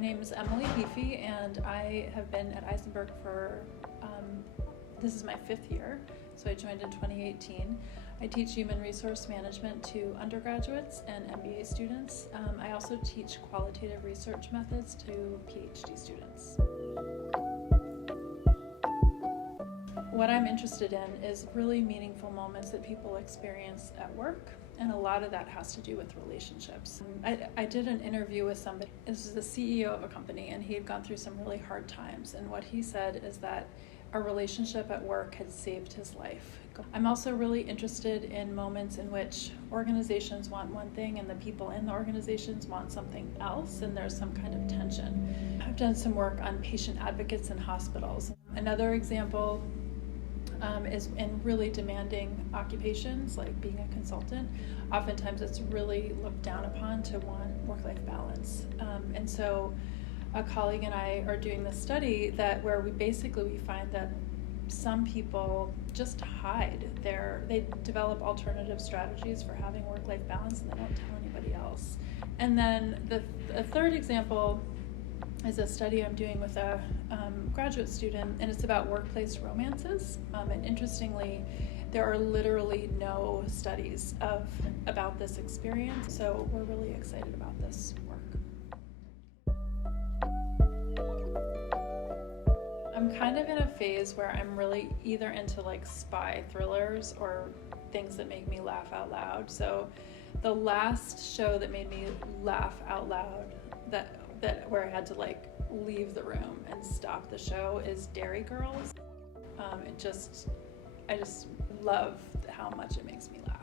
name is Emily Heaphy, and I have been at Isenberg for, this is my 5th year, so I joined in 2018. I teach human resource management to undergraduates and MBA students. I also teach qualitative research methods to PhD students. What I'm interested in is really meaningful moments that people experience at work, and a lot of that has to do with relationships. I did an interview with somebody. This is the CEO of a company, and he had gone through some really hard times, and what he said is that a relationship at work had saved his life. I'm also really interested in moments in which organizations want one thing and the people in the organizations want something else, and there's some kind of tension. I've done some work on patient advocates in hospitals. Another example is in really demanding occupations, like being a consultant. Oftentimes it's really looked down upon to want work-life balance. And so a colleague and I are doing this study where we find that some people just hide they develop alternative strategies for having work-life balance, and they don't tell anybody else. And then the third example is a study I'm doing with a graduate student, and it's about workplace romances. And interestingly, there are literally no studies about this experience, so we're really excited about this work. I'm kind of in a phase where I'm really either into like spy thrillers or things that make me laugh out loud. So the last show that made me laugh out loud where I had to like leave the room and stop the show is Dairy Girls. I just love how much it makes me laugh.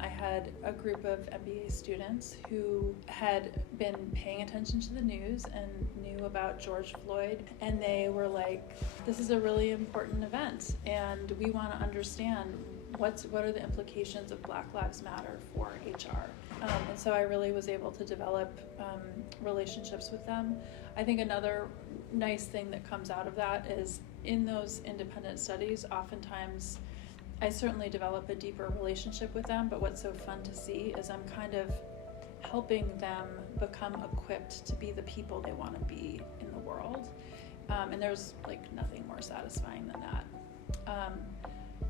I had a group of MBA students who had been paying attention to the news and knew about George Floyd, and they were like, this is a really important event, and we want to understand what are the implications of Black Lives Matter for HR. And so I really was able to develop relationships with them. I think another nice thing that comes out of that is in those independent studies, oftentimes I certainly develop a deeper relationship with them, but what's so fun to see is I'm kind of helping them become equipped to be the people they want to be in the world. And there's like nothing more satisfying than that.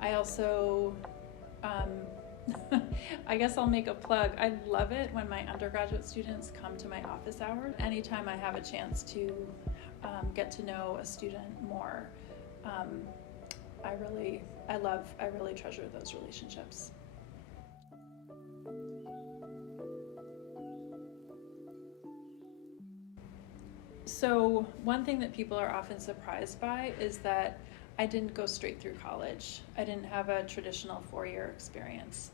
I also, I guess I'll make a plug. I love it when my undergraduate students come to my office hours. Anytime I have a chance to get to know a student more, I really treasure those relationships. So one thing that people are often surprised by is that I didn't go straight through college. I didn't have a traditional 4-year experience.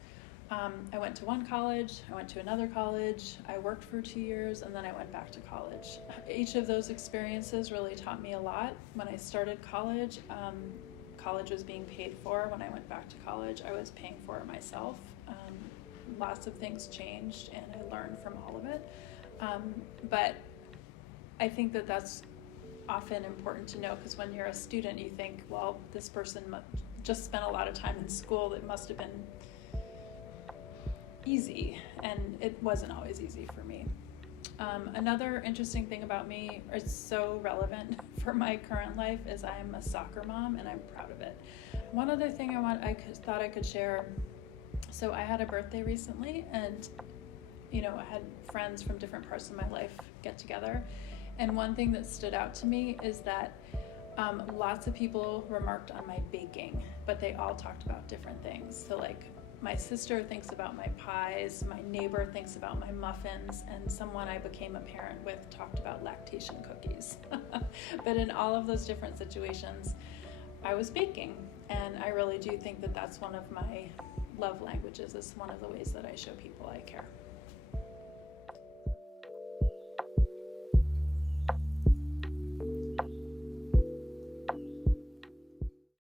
I went to one college, I went to another college, I worked for 2 years, and then I went back to college. Each of those experiences really taught me a lot. When I started college, college was being paid for. When I went back to college, I was paying for it myself. Lots of things changed, and I learned from all of it. But I think that that's often important to know, because when you're a student, you think, well, this person just spent a lot of time in school. It must have been easy, and it wasn't always easy for me. Another interesting thing about me, or it's so relevant for my current life, is I'm a soccer mom, and I'm proud of it. One other thing I thought I could share. So I had a birthday recently, and I had friends from different parts of my life get together. And one thing that stood out to me is that lots of people remarked on my baking, but they all talked about different things. So like my sister thinks about my pies, my neighbor thinks about my muffins, and someone I became a parent with talked about lactation cookies. But in all of those different situations, I was baking. And I really do think that that's one of my love languages. It's one of the ways that I show people I care.